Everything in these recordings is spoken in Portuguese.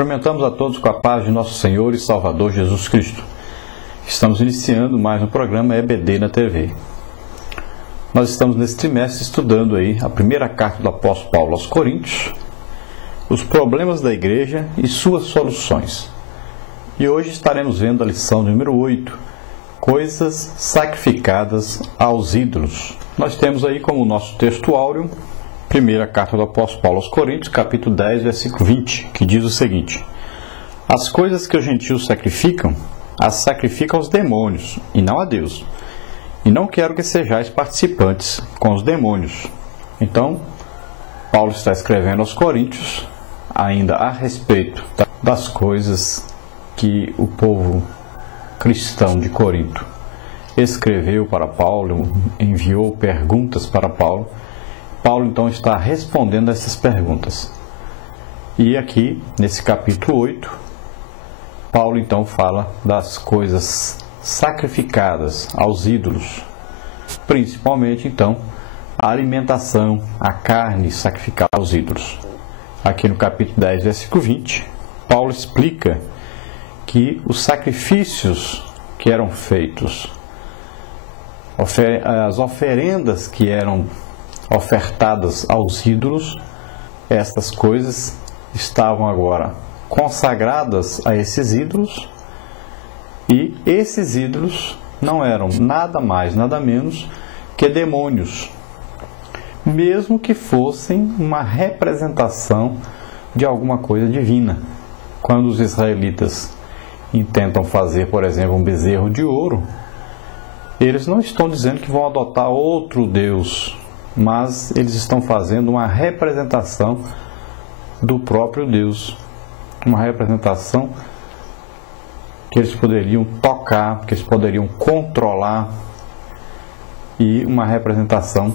Cumprimentamos a todos com a paz de nosso Senhor e Salvador Jesus Cristo. Estamos iniciando mais um programa EBD na TV. Nós estamos nesse trimestre estudando aí a primeira carta do apóstolo Paulo aos Coríntios, os problemas da igreja e suas soluções. E hoje estaremos vendo a lição número 8, coisas sacrificadas aos ídolos. Nós temos aí como nosso texto áureo, primeira carta do apóstolo Paulo aos Coríntios, capítulo 10, versículo 20, que diz o seguinte: as coisas que os gentios sacrificam, as sacrificam aos demônios, e não a Deus. E não quero que sejais participantes com os demônios. Então, Paulo está escrevendo aos Coríntios, ainda a respeito das coisas que o povo cristão de Corinto escreveu para Paulo, enviou perguntas para Paulo. Paulo então está respondendo a essas perguntas. E aqui, nesse capítulo 8, Paulo então fala das coisas sacrificadas aos ídolos, principalmente então a alimentação, a carne sacrificada aos ídolos. Aqui no capítulo 10, versículo 20, Paulo explica que os sacrifícios que eram feitos, as oferendas que eram ofertadas aos ídolos, estas coisas estavam agora consagradas a esses ídolos, e esses ídolos não eram nada mais, nada menos que demônios, mesmo que fossem uma representação de alguma coisa divina. Quando os israelitas intentam fazer, por exemplo, um bezerro de ouro, eles não estão dizendo que vão adotar outro Deus, mas eles estão fazendo uma representação do próprio Deus, uma representação que eles poderiam tocar, que eles poderiam controlar, e uma representação,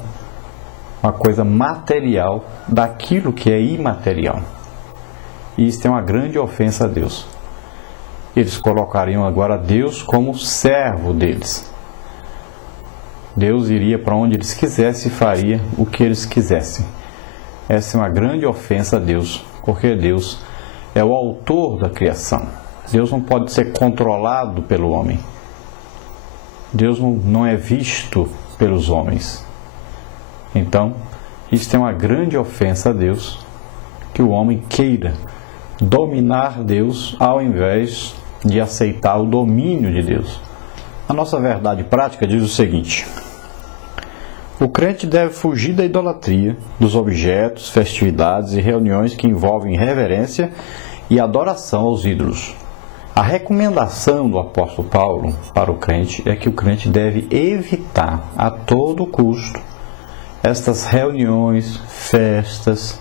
uma coisa material daquilo que é imaterial. E isso é uma grande ofensa a Deus. Eles colocariam agora Deus como servo deles. Deus iria para onde eles quisessem e faria o que eles quisessem. Essa é uma grande ofensa a Deus, porque Deus é o autor da criação. Deus não pode ser controlado pelo homem. Deus não é visto pelos homens. Então, isso é uma grande ofensa a Deus, que o homem queira dominar Deus ao invés de aceitar o domínio de Deus. A nossa verdade prática diz o seguinte: o crente deve fugir da idolatria, dos objetos, festividades e reuniões que envolvem reverência e adoração aos ídolos. A recomendação do apóstolo Paulo para o crente é que o crente deve evitar a todo custo estas reuniões, festas,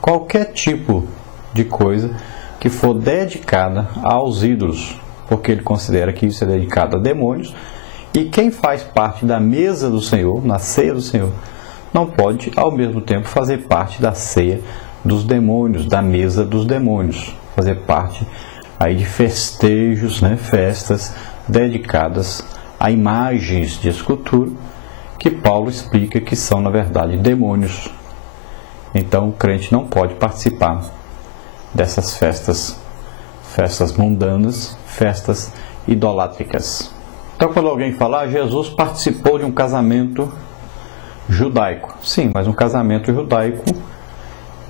qualquer tipo de coisa que for dedicada aos ídolos, porque ele considera que isso é dedicado a demônios. E quem faz parte da mesa do Senhor, na ceia do Senhor, não pode, ao mesmo tempo, fazer parte da ceia dos demônios, da mesa dos demônios. Fazer parte aí de festejos, festas dedicadas a imagens de escultura, que Paulo explica que são, na verdade, demônios. Então, o crente não pode participar dessas festas mundanas, festas idolátricas. Então, quando alguém falar, Jesus participou de um casamento judaico. Sim, mas um casamento judaico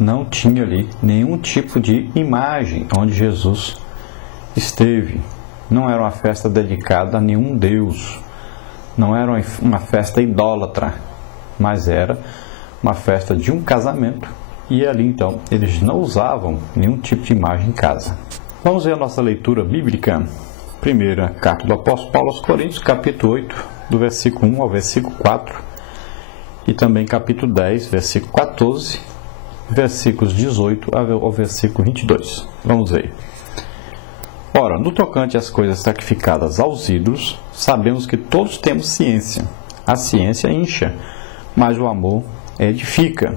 não tinha ali nenhum tipo de imagem onde Jesus esteve. Não era uma festa dedicada a nenhum Deus. Não era uma festa idólatra, mas era uma festa de um casamento. E ali, então, eles não usavam nenhum tipo de imagem em casa. Vamos ver a nossa leitura bíblica. Primeira carta do apóstolo Paulo aos Coríntios, capítulo 8, do versículo 1 ao versículo 4, e também capítulo 10, versículo 14, versículos 18 ao versículo 22. Vamos ver. Ora, no tocante às coisas sacrificadas aos ídolos, sabemos que todos temos ciência. A ciência incha, mas o amor edifica.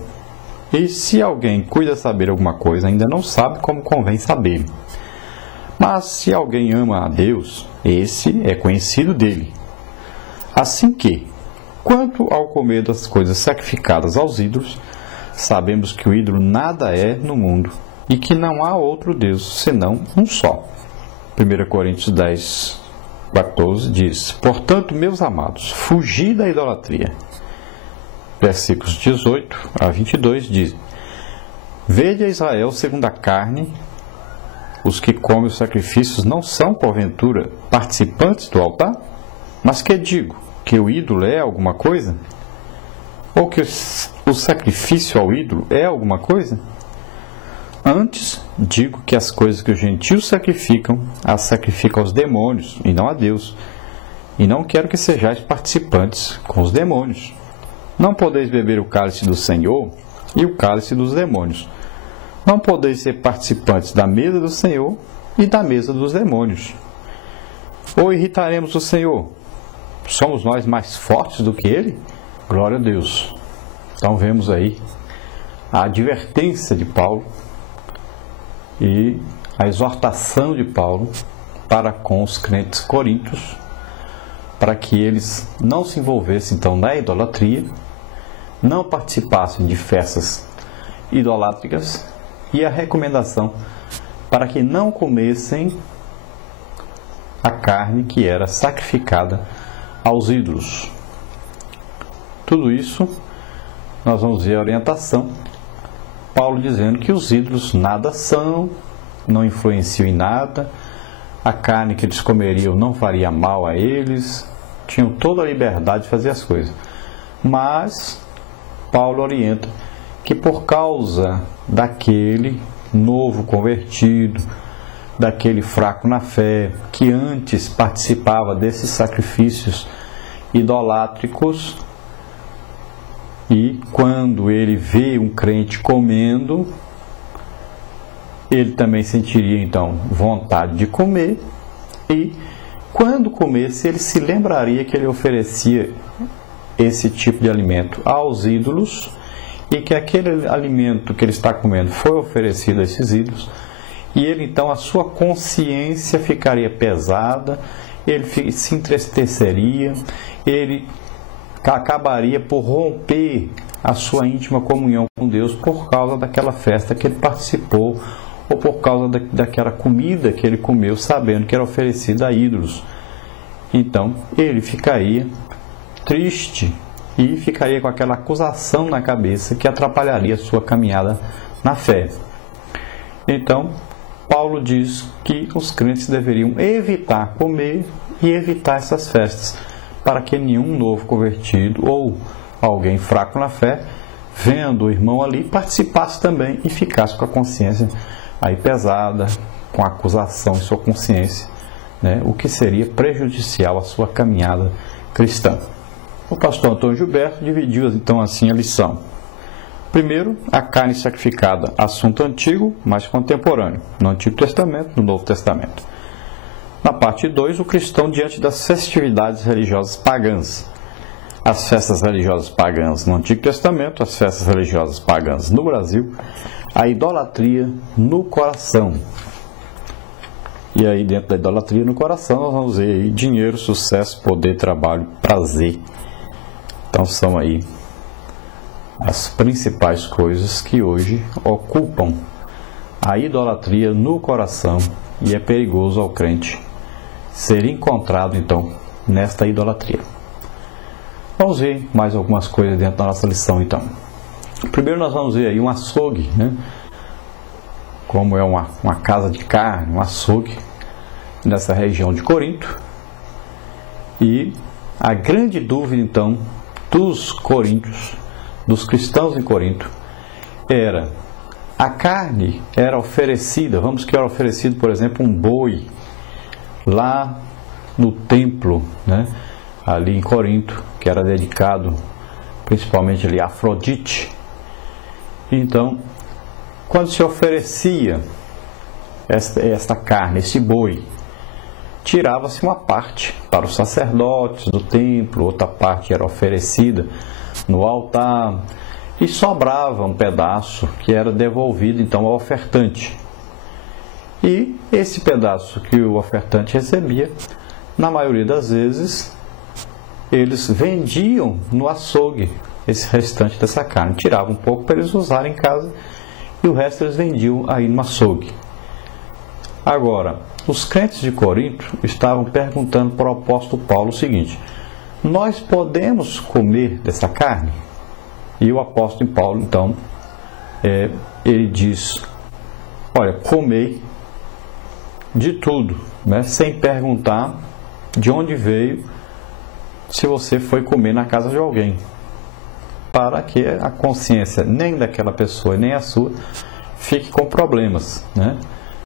E se alguém cuida saber alguma coisa, ainda não sabe como convém saber. Mas se alguém ama a Deus, esse é conhecido dele. Assim que, quanto ao comer das coisas sacrificadas aos ídolos, sabemos que o ídolo nada é no mundo, e que não há outro Deus senão um só. 1 Coríntios 10, 14 diz: portanto, meus amados, fugi da idolatria. Versículos 18 a 22 diz: vede a Israel segundo a carne, os que comem os sacrifícios não são, porventura, participantes do altar? Mas que digo? Que o ídolo é alguma coisa? Ou que o sacrifício ao ídolo é alguma coisa? Antes, digo que as coisas que os gentios sacrificam, as sacrificam aos demônios, e não a Deus. E não quero que sejais participantes com os demônios. Não podeis beber o cálice do Senhor e o cálice dos demônios. Não podeis ser participantes da mesa do Senhor e da mesa dos demônios. Ou irritaremos o Senhor? Somos nós mais fortes do que Ele? Glória a Deus. Então vemos aí a advertência de Paulo e a exortação de Paulo para com os crentes coríntios, para que eles não se envolvessem então na idolatria, não participassem de festas idolátricas, e a recomendação para que não comessem a carne que era sacrificada aos ídolos. Tudo isso nós vamos ver a orientação, Paulo dizendo que os ídolos nada são, não influenciam em nada, a carne que eles comeriam não faria mal a eles, tinham toda a liberdade de fazer as coisas. Mas Paulo orienta que por causa daquele novo convertido, daquele fraco na fé, que antes participava desses sacrifícios idolátricos, e quando ele vê um crente comendo, ele também sentiria então vontade de comer, e quando comesse ele se lembraria que ele oferecia esse tipo de alimento aos ídolos, e que aquele alimento que ele está comendo foi oferecido a esses ídolos, e ele então, a sua consciência ficaria pesada, ele se entristeceria, ele acabaria por romper a sua íntima comunhão com Deus por causa daquela festa que ele participou, ou por causa daquela comida que ele comeu, sabendo que era oferecida a ídolos. Então, ele ficaria triste e ficaria com aquela acusação na cabeça que atrapalharia a sua caminhada na fé. Então, Paulo diz que os crentes deveriam evitar comer e evitar essas festas, para que nenhum novo convertido ou alguém fraco na fé, vendo o irmão ali, participasse também e ficasse com a consciência aí pesada, com a acusação em sua consciência, né, o que seria prejudicial à sua caminhada cristã. O pastor Antônio Gilberto dividiu então assim a lição. Primeiro, a carne sacrificada, assunto antigo, mas contemporâneo, no Antigo Testamento, no Novo Testamento. Na parte 2, o cristão diante das festividades religiosas pagãs. As festas religiosas pagãs no Antigo Testamento, as festas religiosas pagãs no Brasil, a idolatria no coração. E aí, dentro da idolatria no coração, nós vamos ver aí dinheiro, sucesso, poder, trabalho, prazer. Então são aí as principais coisas que hoje ocupam a idolatria no coração, e é perigoso ao crente ser encontrado então nesta idolatria. Vamos ver mais algumas coisas dentro da nossa lição então. Primeiro nós vamos ver aí um açougue, né? Como é uma casa de carne, um açougue nessa região de Corinto. E a grande dúvida então dos coríntios, dos cristãos em Corinto, era: a carne era oferecida, vamos que era oferecido, por exemplo, um boi lá no templo, né, ali em Corinto, que era dedicado principalmente ali a Afrodite. Então, quando se oferecia esta carne, esse boi, tirava-se uma parte para os sacerdotes do templo, outra parte era oferecida no altar, e sobrava um pedaço que era devolvido então ao ofertante. E esse pedaço que o ofertante recebia, na maioria das vezes, eles vendiam no açougue esse restante dessa carne, tiravam um pouco para eles usarem em casa e o resto eles vendiam aí no açougue. Agora, os crentes de Corinto estavam perguntando para o apóstolo Paulo o seguinte: nós podemos comer dessa carne? E o apóstolo Paulo, então, ele diz: olha, comei de tudo, né? Sem perguntar de onde veio, se você foi comer na casa de alguém, para que a consciência nem daquela pessoa nem a sua fique com problemas, né?